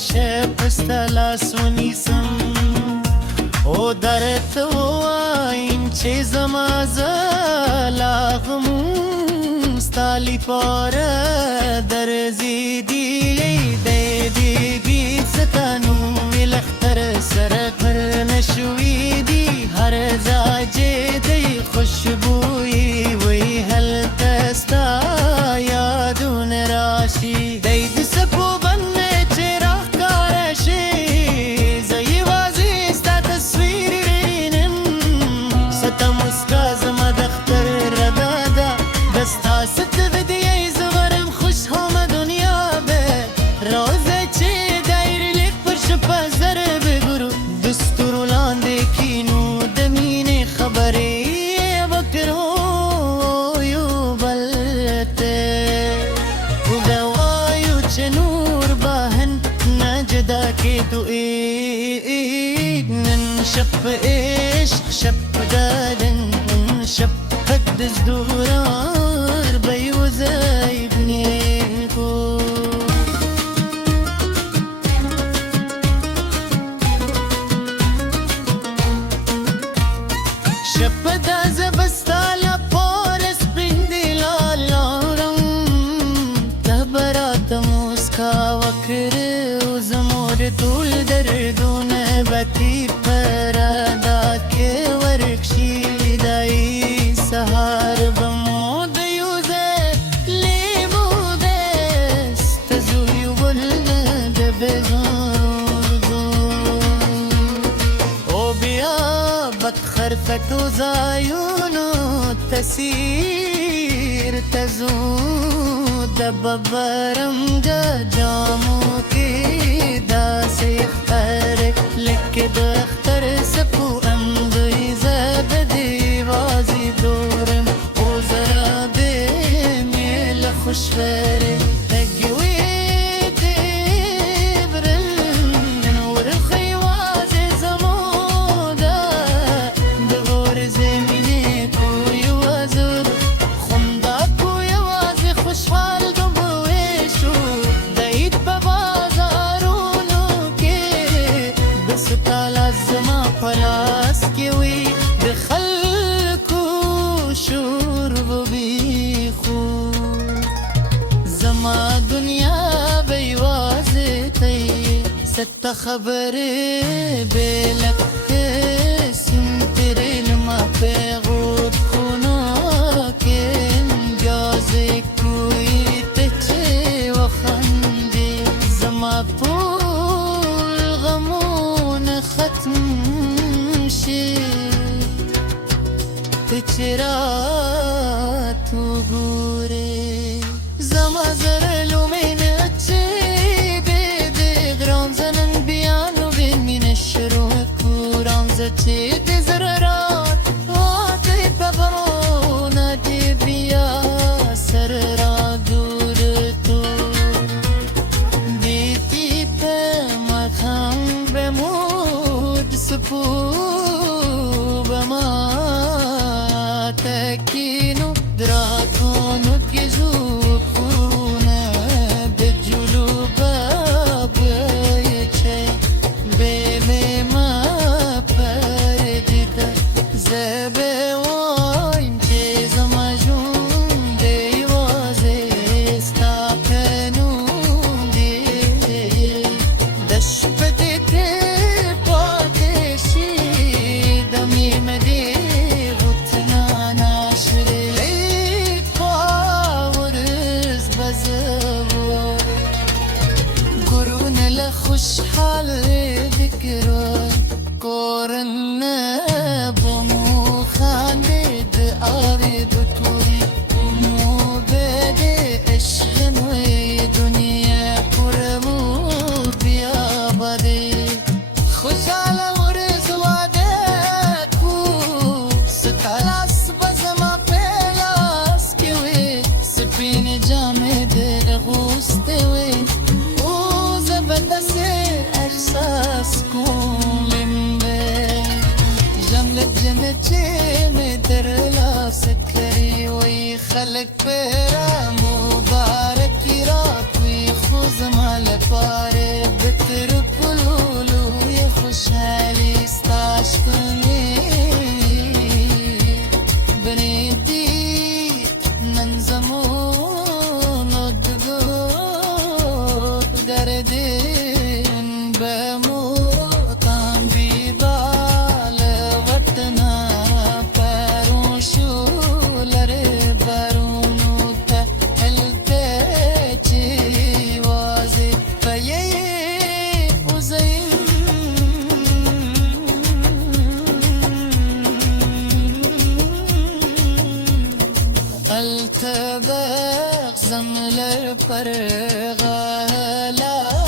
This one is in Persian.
شب استلاس و نیسم او درت و این چه زمازلاغم ستالی پاره در زیدی دیدی بیت ستانو لختر سر پر نشویدی هر زاجه دی خوشبویی وی هل تستا یادون راشی دید سپو بنه چراغ کارشی زی وازی ستا تصویر رینم ستا مسکازم دختر ردادا دستا ست بدیه زغرم خوش هم دنیا به روزه چه دایر لیک پر شپا زر بگرو دستور لاندے کینو دمین خبری بکرو یو بلتے وگوایو چنور باہن نجدا کے تو اید نن شپ عشق شپ دادن شپ قدس دورار بیوزای بنیکو شپ داز بستالا پورس بندی لالارم تبرات موسکا وکر زمور طول دردون بکی پرادا کے ورکشی دائی سهار بمود یوزه لیمو دست زوی ولد بزارو او بیا بتخر فتو زایونو تسیر تزود ببرم جامو کی داسی اختر لکه دختر سپو امدوی زبدی وازی دورم او زرابه میل خوشوره تگوی دیبرن نور خیواز زمودا دور زمینه کوی وزر خوندا کوی واز خوشحال گمویشو دید ببازارونو که دستا لازما پلاس کیوی دخلکو شور بیخو زما دنیا بیوازی تی ست خبر بلک سنتر لما پیغود خونا که جازی کوی تچه و خندی زما پول غمون ختم شی تچرا تو گوره زما زرلو من اچه بده گرام زنن بیانو بمین شروع کوران زچه ده زرارات آتی ببرون دی بیا سر را دور تو دیتی په مکان بمود سپو بما تکینو دراتونو که زود خونه به جلو بابای چه به ما پردیده زبه وایم که زمجون دیوازه استاپنون دیه دش بدیده پادشی دمی مدی غتنا ناشری لید پاورز بزبور گرون لخوشحال ذکران کورن بمو خالد آرد توی مو بده عشقنوی دنیا پرمو بیا بده خوشحال ورز وادت کو ستالاس بزما پلاس کیوی سپین جامع دل غوسته وی او زبدس احساس کن به جملت جنچه میں در لا سکری وی خلق پیرا مبارکی را توی خوز مال پاره بت بغزملر پر غلا